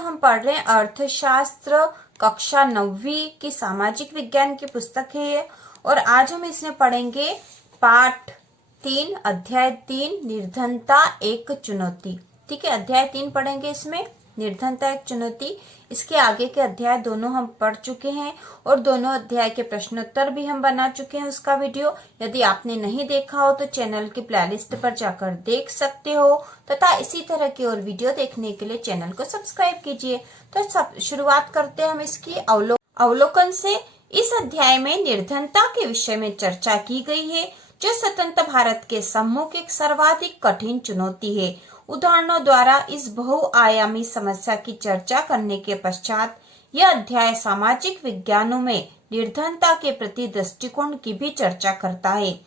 हम पढ़ रहे हैं अर्थशास्त्र कक्षा 9वीं की सामाजिक विज्ञान की पुस्तक है ये। और आज हम इसमें पढ़ेंगे पाठ 3 अध्याय 3 निर्धनता एक चुनौती। ठीक है, अध्याय 3 पढ़ेंगे इसमें निर्धनता एक चुनौती। इसके आगे के अध्याय दोनों हम पढ़ चुके हैं और दोनों अध्याय के प्रश्नोत्तर भी हम बना चुके हैं उसका वीडियो। यदि आपने नहीं देखा हो तो चैनल की प्लेलिस्ट पर जाकर देख सकते हो तथा इसी तरह की और वीडियो देखने के लिए चैनल को सब्सक्राइब कीजिए। तो शुरुआत करते हैं हम इसकी अवलोकन से। इस अध्याय में निर्धनता के विषय में चर्चा की गई है, जो स्वतंत्र भारत के सम्मुख एक सर्वाधिक कठिन चुनौती है। उदाहरणों द्वारा इस बहुआयामी समस्या की चर्चा करने के पश्चात यह अध्याय सामाजिक विज्ञानों में निर्धनता के प्रति दृष्टिकोण की भी चर्चा करता है।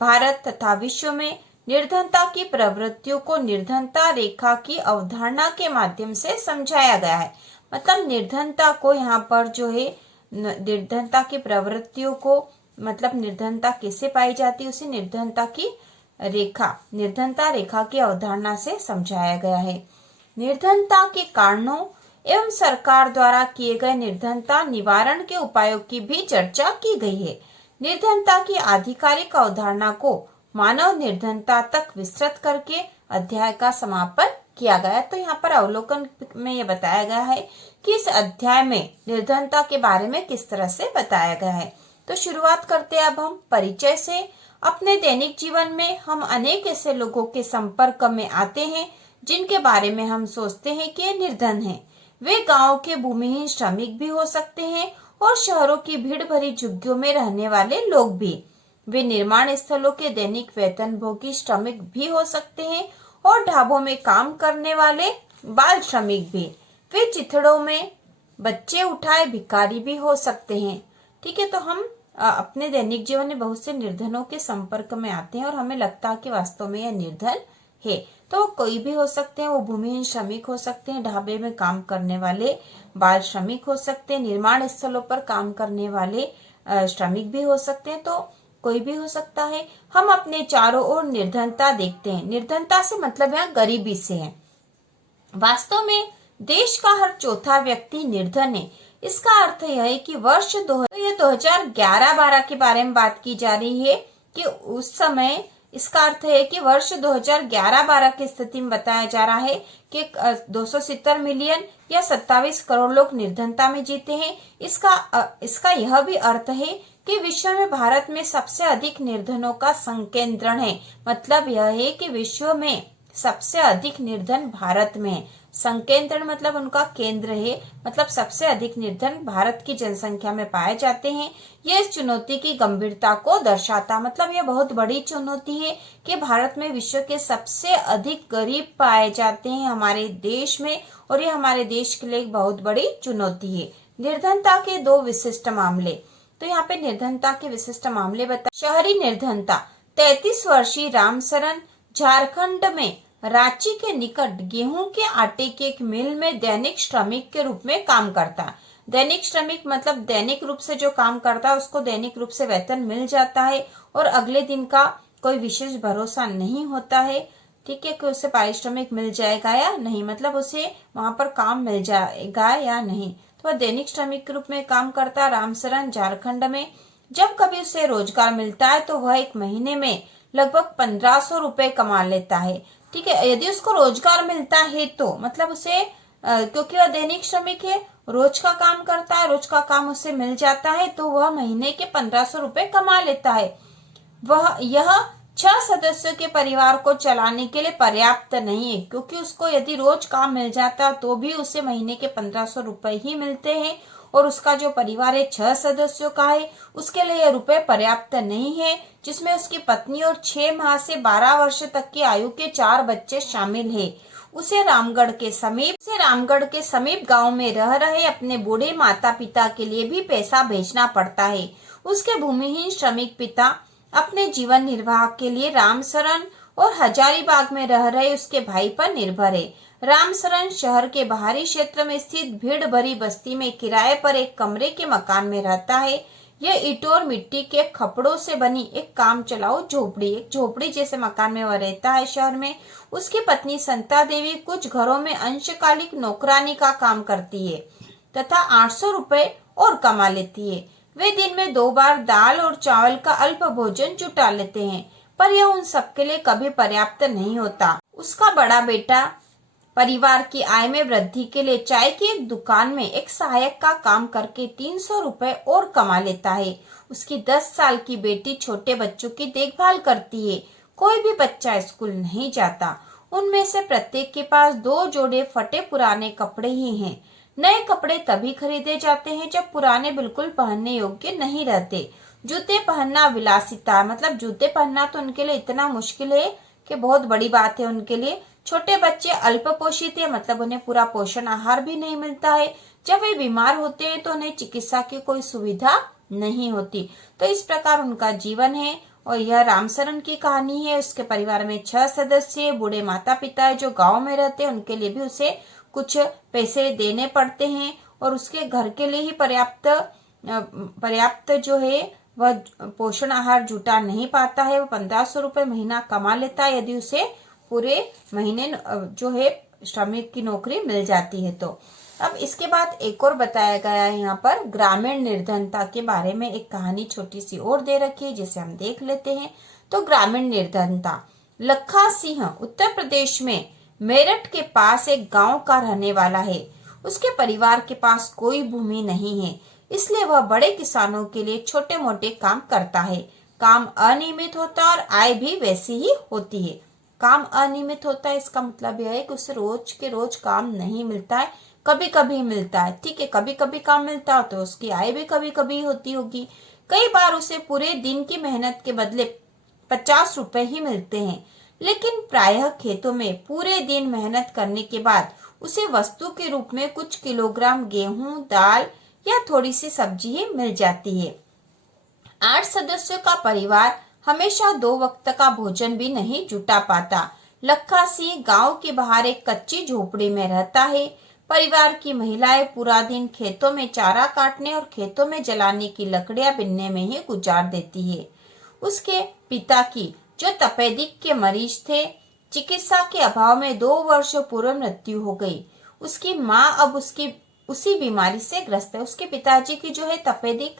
भारत तथा विश्व में निर्धनता की प्रवृत्तियों को निर्धनता रेखा की अवधारणा के माध्यम से समझाया गया है। मतलब निर्धनता को यहाँ पर जो है निर्धनता की प्रवृत्तियों को, मतलब निर्धनता कैसे पाई जाती है, उसे निर्धनता रेखा की अवधारणा से समझाया गया है। निर्धनता के कारणों एवं सरकार द्वारा किए गए निर्धनता निवारण के उपायों की भी चर्चा की गई है। निर्धनता की आधिकारिक अवधारणा को मानव निर्धनता तक विस्तृत करके अध्याय का समापन किया गया। तो यहाँ पर अवलोकन में यह बताया गया है कि इस अध्याय में निर्धनता के बारे में किस तरह से बताया गया है। तो शुरुआत करते हैं अब हम परिचय से। अपने दैनिक जीवन में हम अनेक ऐसे लोगों के संपर्क में आते हैं जिनके बारे में हम सोचते हैं कि ये निर्धन हैं। वे गांव के भूमिहीन श्रमिक भी हो सकते हैं और शहरों की भीड़ भरी झुग्गियों में रहने वाले लोग भी। वे निर्माण स्थलों के दैनिक वेतनभोगी श्रमिक भी हो सकते हैं और ढाबों में काम करने वाले बाल श्रमिक भी। वे चिथड़ों में बच्चे उठाए भिखारी भी हो सकते हैं। ठीक है, तो हम अपने दैनिक जीवन में बहुत से निर्धनों के संपर्क में आते हैं और हमें लगता है कि वास्तव में यह निर्धन है। तो कोई भी हो सकते हैं, वो भूमिहीन श्रमिक हो सकते हैं, ढाबे में काम करने वाले बाल श्रमिक हो सकते हैं, निर्माण स्थलों पर काम करने वाले श्रमिक भी हो सकते हैं। तो कोई भी हो सकता है। हम अपने चारों ओर निर्धनता देखते हैं। निर्धनता से मतलब यहाँ गरीबी से है। वास्तव में देश का हर चौथा व्यक्ति निर्धन है। इसका अर्थ यह है कि वर्ष 2011-12 के बारे में बात की जा रही है कि उस समय, इसका अर्थ है कि वर्ष 2011-12 की स्थिति में बताया जा रहा है कि 270 मिलियन या 27 करोड़ लोग निर्धनता में जीते हैं। इसका यह भी अर्थ है कि विश्व में भारत में सबसे अधिक निर्धनों का संकेंद्रण है। मतलब यह है कि विश्व में सबसे अधिक निर्धन भारत में है। संकेंद्रण मतलब उनका केंद्र है, मतलब सबसे अधिक निर्धन भारत की जनसंख्या में पाए जाते हैं। यह इस चुनौती की गंभीरता को दर्शाता, मतलब यह बहुत बड़ी चुनौती है कि भारत में विश्व के सबसे अधिक गरीब पाए जाते हैं हमारे देश में, और यह हमारे देश के लिए एक बहुत बड़ी चुनौती है। निर्धनता के 2 विशिष्ट मामले। तो यहाँ पे निर्धनता के विशिष्ट मामले बता। शहरी निर्धनता। 33 वर्षीय रामशरण झारखंड में रांची के निकट गेहूं के आटे के एक मिल में दैनिक श्रमिक के रूप में काम करता है। दैनिक श्रमिक मतलब दैनिक रूप से जो काम करता है उसको दैनिक रूप से वेतन मिल जाता है और अगले दिन का कोई विशेष भरोसा नहीं होता है। ठीक है, कि उसे पारिश्रमिक मिल जाएगा या नहीं, मतलब उसे वहां पर काम मिल जाएगा या नहीं। तो वह दैनिक श्रमिक के रूप में काम करता है रामशरण झारखंड में। जब कभी उसे रोजगार मिलता है तो वह एक महीने में लगभग 1500 रुपए कमा लेता है। ठीक है, यदि उसको रोजगार मिलता है तो मतलब उसे क्योंकि वह दैनिक श्रमिक है, रोज का काम करता है, रोज का काम उसे मिल जाता है, तो वह महीने के 1500 रुपए कमा लेता है। यह 6 सदस्यों के परिवार को चलाने के लिए पर्याप्त नहीं है, क्योंकि उसको यदि रोज काम मिल जाता तो भी उसे महीने के 1500 रुपए ही मिलते हैं और उसका जो परिवार है 6 सदस्यों का है, उसके लिए यह रुपए पर्याप्त नहीं है, जिसमें उसकी पत्नी और 6 माह से 12 वर्ष तक की आयु के 4 बच्चे शामिल है। उसे रामगढ़ के समीप गांव में रह रहे अपने बूढ़े माता पिता के लिए भी पैसा भेजना पड़ता है। उसके भूमिहीन श्रमिक पिता अपने जीवन निर्वाह के लिए रामशरण और हजारीबाग में रह रहे उसके भाई पर निर्भर है। रामशरण शहर के बाहरी क्षेत्र में स्थित भीड़ भरी बस्ती में किराए पर एक कमरे के मकान में रहता है। यह ईंटों और मिट्टी के खपड़ों से बनी एक काम चलाऊ झोपड़ी, एक झोपड़ी जैसे मकान में वह रहता है शहर में। उसकी पत्नी संता देवी कुछ घरों में अंशकालिक नौकरानी का काम करती है तथा 800 रुपए और कमा लेती है। वे दिन में 2 बार दाल और चावल का अल्प भोजन जुटा लेते हैं, पर यह उन सबके लिए कभी पर्याप्त नहीं होता। उसका बड़ा बेटा परिवार की आय में वृद्धि के लिए चाय की एक दुकान में एक सहायक का काम करके 300 रुपए और कमा लेता है। उसकी 10 साल की बेटी छोटे बच्चों की देखभाल करती है। कोई भी बच्चा स्कूल नहीं जाता। उनमें से प्रत्येक के पास 2 जोड़े फटे पुराने कपड़े ही हैं। नए कपड़े तभी खरीदे जाते हैं जब पुराने बिल्कुल पहनने योग्य नहीं रहते। जूते पहनना विलासिता, मतलब जूते पहनना तो उनके लिए इतना मुश्किल है कि बहुत बड़ी बात है उनके लिए। छोटे बच्चे अल्प पोषित है, मतलब उन्हें पूरा पोषण आहार भी नहीं मिलता है। जब वे बीमार होते हैं तो उन्हें चिकित्सा की कोई सुविधा नहीं होती। तो इस प्रकार उनका जीवन है। और यह रामशरण की कहानी है। उसके परिवार में 6 सदस्य, बूढ़े माता पिता है जो गांव में रहते हैं, उनके लिए भी उसे कुछ पैसे देने पड़ते हैं और उसके घर के लिए ही पर्याप्त जो है वह पोषण आहार जुटा नहीं पाता है। वो 1500 रुपए महीना कमा लेता है यदि उसे पूरे महीने जो है श्रमिक की नौकरी मिल जाती है। तो अब इसके बाद एक और बताया गया है यहाँ पर ग्रामीण निर्धनता के बारे में एक कहानी छोटी सी और दे रखी है जिसे हम देख लेते हैं। तो ग्रामीण निर्धनता। लखा सिंह उत्तर प्रदेश में मेरठ के पास एक गांव का रहने वाला है। उसके परिवार के पास कोई भूमि नहीं है, इसलिए वह बड़े किसानों के लिए छोटे मोटे काम करता है। काम अनियमित होता है और आय भी वैसी ही होती है। काम अनियमित होता है, इसका मतलब यह है कि उसे रोज के रोज काम नहीं मिलता है, कभी कभी मिलता है। ठीक है, कभी कभी काम मिलता है तो उसकी आय भी कभी कभी होती होगी। कई बार उसे पूरे दिन की मेहनत के बदले 50 रुपए ही मिलते हैं, लेकिन प्रायः खेतों में पूरे दिन मेहनत करने के बाद उसे वस्तु के रूप में कुछ किलोग्राम गेहूं, दाल या थोड़ी सी सब्जी ही मिल जाती है। 8 सदस्यों का परिवार हमेशा 2 वक्त का भोजन भी नहीं जुटा पाता। लखा सिंह गांव के बाहर एक कच्ची झोपड़ी में रहता है। परिवार की महिलाएं पूरा दिन खेतों में चारा काटने और खेतों में जलाने की लकड़ियां बिनने में ही गुजार देती है। उसके पिता की, जो तपेदिक के मरीज थे, चिकित्सा के अभाव में 2 वर्ष पूर्व मृत्यु हो गई। उसकी माँ अब उसी बीमारी से ग्रस्त है। उसके पिताजी की जो है तपेदिक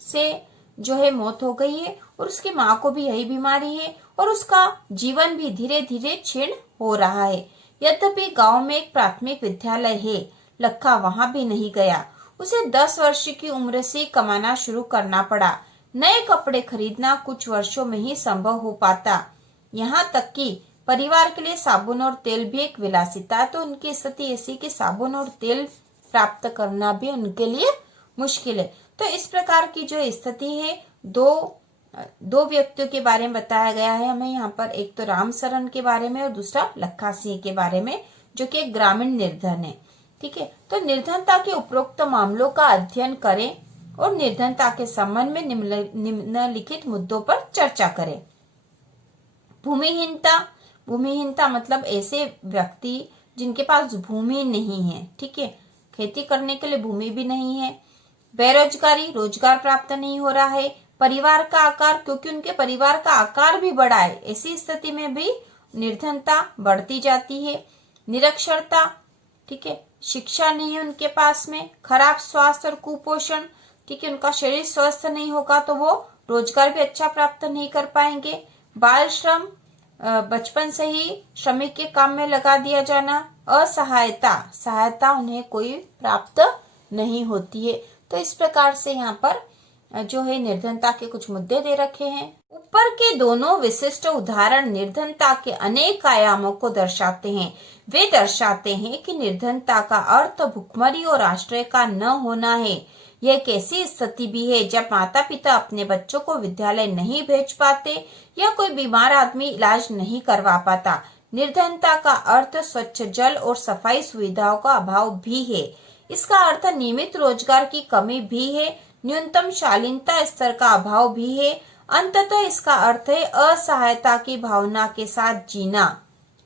से जो है मौत हो गई है और उसकी माँ को भी यही बीमारी है और उसका जीवन भी धीरे धीरे क्षीण हो रहा है। यद्यपि गांव में एक प्राथमिक विद्यालय है, लखा वहां भी नहीं गया। उसे 10 वर्ष की उम्र से कमाना शुरू करना पड़ा। नए कपड़े खरीदना कुछ वर्षों में ही संभव हो पाता। यहाँ तक कि परिवार के लिए साबुन और तेल भी एक विलासिता। तो उनकी स्थिति ऐसी कि साबुन और तेल प्राप्त करना भी उनके लिए मुश्किल है। तो इस प्रकार की जो स्थिति है, दो व्यक्तियों के बारे में बताया गया है हमें यहाँ पर। एक तो रामशरण के बारे में और दूसरा लखा सिंह के बारे में, जो कि एक ग्रामीण निर्धन है। ठीक है, तो निर्धनता के उपरोक्त मामलों का अध्ययन करें और निर्धनता के संबंध में निम्नलिखित मुद्दों पर चर्चा करें। भूमिहीनता मतलब ऐसे व्यक्ति जिनके पास भूमि नहीं है। ठीक है, खेती करने के लिए भूमि भी नहीं है। बेरोजगारी, रोजगार प्राप्त नहीं हो रहा है। परिवार का आकार, क्योंकि उनके परिवार का आकार भी बड़ा है, ऐसी स्थिति में भी निर्धनता बढ़ती जाती है। निरक्षरता, ठीक है, शिक्षा नहीं है उनके पास में। खराब स्वास्थ्य और कुपोषण, ठीक है, उनका शरीर स्वस्थ नहीं होगा तो वो रोजगार भी अच्छा प्राप्त नहीं कर पाएंगे। बाल श्रम, बचपन से ही श्रमिक के काम में लगा दिया जाना। सहायता उन्हें कोई प्राप्त नहीं होती है। तो इस प्रकार से यहाँ पर जो है निर्धनता के कुछ मुद्दे दे रखे हैं। ऊपर के दोनों विशिष्ट उदाहरण निर्धनता के अनेक आयामों को दर्शाते हैं। वे दर्शाते हैं कि निर्धनता का अर्थ भुखमरी और आश्रय का न होना है। यह एक ऐसी स्थिति भी है जब माता पिता अपने बच्चों को विद्यालय नहीं भेज पाते या कोई बीमार आदमी इलाज नहीं करवा पाता। निर्धनता का अर्थ स्वच्छ जल और सफाई सुविधाओं का अभाव भी है। इसका अर्थ नियमित रोजगार की कमी भी है। न्यूनतम शालीनता स्तर का अभाव भी है। अंततः इसका अर्थ है असहायता की भावना के साथ जीना।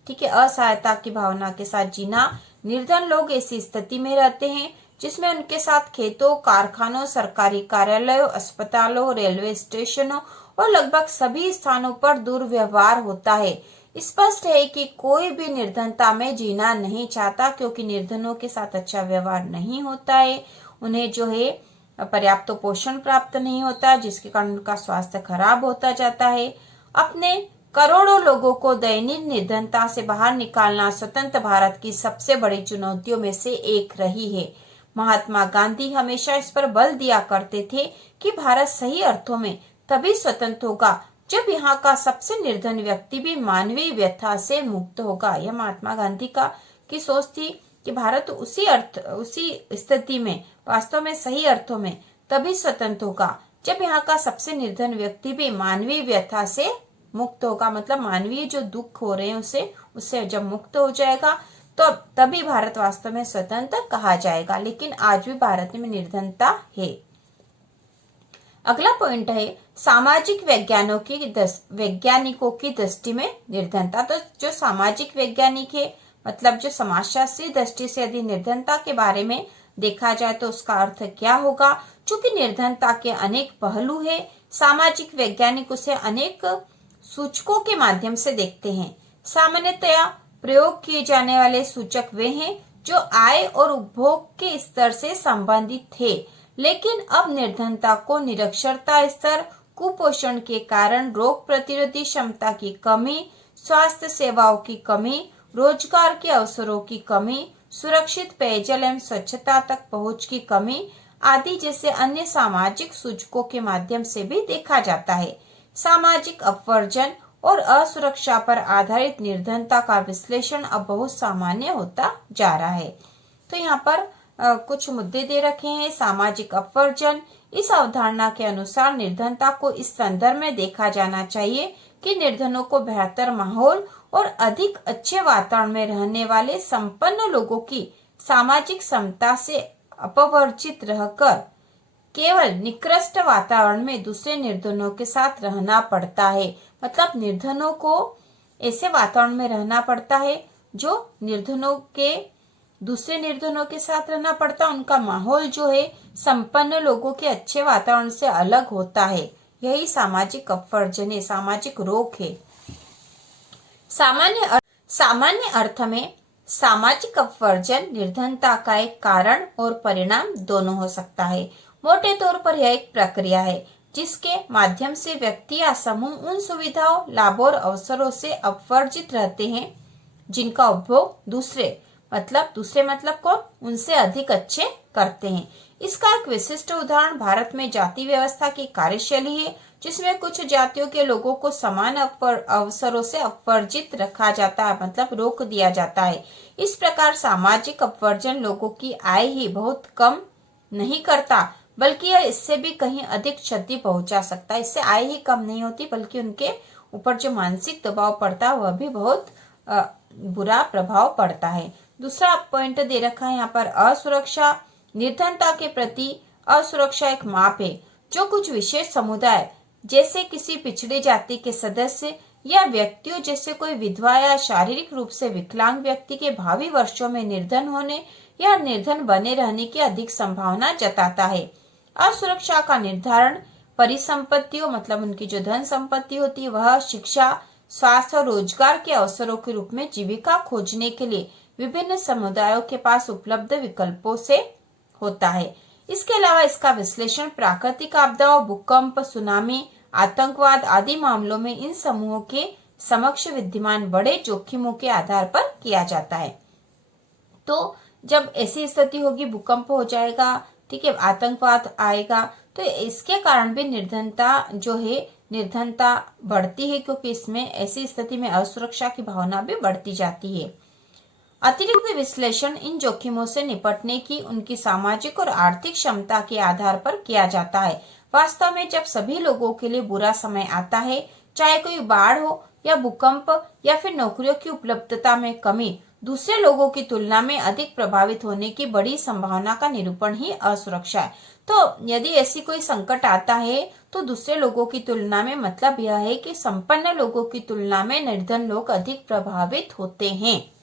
ठीक है, असहायता की भावना के साथ जीना। निर्धन लोग ऐसी स्थिति में रहते हैं जिसमें उनके साथ खेतों, कारखानों, सरकारी कार्यालयों, अस्पतालों, रेलवे स्टेशनों और लगभग सभी स्थानों पर दुर्व्यवहार होता है। स्पष्ट है कि कोई भी निर्धनता में जीना नहीं चाहता, क्योंकि निर्धनों के साथ अच्छा व्यवहार नहीं होता है। उन्हें जो है पर्याप्त पोषण प्राप्त नहीं होता, जिसके कारण उनका स्वास्थ्य खराब होता जाता है। अपने करोड़ों लोगों को दैनिक निर्धनता से बाहर निकालना स्वतंत्र भारत की सबसे बड़ी चुनौतियों में से एक रही है। महात्मा गांधी हमेशा इस पर बल दिया करते थे कि भारत सही अर्थों में तभी स्वतंत्र होगा जब यहाँ का सबसे निर्धन व्यक्ति भी मानवीय व्यथा से मुक्त होगा। यह महात्मा गांधी की सोच थी कि भारत उसी स्थिति में वास्तव में सही अर्थों में तभी स्वतंत्र होगा जब यहाँ का सबसे निर्धन व्यक्ति भी मानवीय व्यथा से मुक्त होगा। मतलब मानवीय जो दुख हो रहे हैं उससे जब मुक्त हो जाएगा तो तभी भारत वास्तव में स्वतंत्र कहा जाएगा। लेकिन आज भी भारत में निर्धनता है। अगला पॉइंट है सामाजिक वैज्ञानिकों की दृष्टि में निर्धनता। तो जो सामाजिक वैज्ञानिक है, मतलब जो समाजशास्त्री दृष्टि से यदि निर्धनता के बारे में देखा जाए तो उसका अर्थ क्या होगा। चूंकि निर्धनता के अनेक पहलू है, सामाजिक वैज्ञानिक उसे अनेक सूचकों के माध्यम से देखते हैं। सामान्यतया प्रयोग किए जाने वाले सूचक वे हैं जो आय और उपभोग के स्तर से संबंधित थे, लेकिन अब निर्धनता को निरक्षरता स्तर, कुपोषण के कारण रोग प्रतिरोधी क्षमता की कमी, स्वास्थ्य सेवाओं की कमी, रोजगार के अवसरों की कमी, सुरक्षित पेयजल एवं स्वच्छता तक पहुंच की कमी आदि जैसे अन्य सामाजिक सूचकों के माध्यम से भी देखा जाता है। सामाजिक अपवर्जन और असुरक्षा पर आधारित निर्धनता का विश्लेषण अब बहुत सामान्य होता जा रहा है। तो यहाँ पर कुछ मुद्दे दे रखे हैं। सामाजिक अपवर्जन, इस अवधारणा के अनुसार निर्धनता को इस संदर्भ में देखा जाना चाहिए कि निर्धनों को बेहतर माहौल और अधिक अच्छे वातावरण में रहने वाले संपन्न लोगों की सामाजिक क्षमता से अपवर्जित रहकर केवल निकृष्ट वातावरण में दूसरे निर्धनों के साथ रहना पड़ता है। मतलब निर्धनों को ऐसे वातावरण में रहना पड़ता है जो दूसरे निर्धनों के साथ रहना पड़ता है। उनका माहौल जो है संपन्न लोगों के अच्छे वातावरण से अलग होता है। यही सामाजिक अपवर्जन है, सामाजिक रोग है। सामान्य अर्थ में सामाजिक अपवर्जन निर्धनता का एक कारण और परिणाम दोनों हो सकता है। मोटे तौर पर यह एक प्रक्रिया है जिसके माध्यम से व्यक्ति या समूह उन सुविधाओं, लाभों और अवसरों से अपवर्जित रहते हैं जिनका उपभोग दूसरे मतलब कौन, उनसे अधिक अच्छे करते हैं। इसका एक विशिष्ट उदाहरण भारत में जाति व्यवस्था की कार्यशैली है, जिसमें कुछ जातियों के लोगों को समान अवसरों से अपवर्जित रखा जाता है, मतलब रोक दिया जाता है। इस प्रकार सामाजिक अपवर्जन लोगों की आय ही बहुत कम नहीं करता, बल्कि यह इससे भी कहीं अधिक क्षति पहुंचा सकता है। इससे आय ही कम नहीं होती, बल्कि उनके ऊपर जो मानसिक दबाव पड़ता है वह भी बहुत बुरा प्रभाव पड़ता है। दूसरा पॉइंट दे रखा है यहाँ पर असुरक्षा। निर्धनता के प्रति असुरक्षा एक माप है जो कुछ विशेष समुदाय जैसे किसी पिछड़ी जाति के सदस्य या व्यक्तियों जैसे कोई विधवा या शारीरिक रूप से विकलांग व्यक्ति के भावी वर्षों में निर्धन होने या निर्धन बने रहने की अधिक संभावना जताता है। असुरक्षा का निर्धारण परिसंपत्तियों, मतलब उनकी जो धन संपत्ति होती है वह शिक्षा, स्वास्थ्य और रोजगार के अवसरों के रूप में जीविका खोजने के लिए विभिन्न समुदायों के पास उपलब्ध विकल्पों से होता है। इसके अलावा इसका विश्लेषण प्राकृतिक आपदाओं, भूकंप, सुनामी, आतंकवाद आदि मामलों में इन समूहों के समक्ष विद्यमान बड़े जोखिमों के आधार पर किया जाता है। तो जब ऐसी स्थिति होगी, भूकंप हो जाएगा, ठीक है, आतंकवाद आएगा, तो इसके कारण भी निर्धनता बढ़ती है, क्योंकि इसमें ऐसी स्थिति में असुरक्षा की भावना भी बढ़ती जाती है। अतिरिक्त विश्लेषण इन जोखिमों से निपटने की उनकी सामाजिक और आर्थिक क्षमता के आधार पर किया जाता है। वास्तव में जब सभी लोगों के लिए बुरा समय आता है, चाहे कोई बाढ़ हो या भूकंप या फिर नौकरियों की उपलब्धता में कमी, दूसरे लोगों की तुलना में अधिक प्रभावित होने की बड़ी संभावना का निरूपण ही असुरक्षा है। तो यदि ऐसी कोई संकट आता है तो दूसरे लोगों की तुलना में, मतलब यह है कि संपन्न लोगों की तुलना में निर्धन लोग अधिक प्रभावित होते हैं।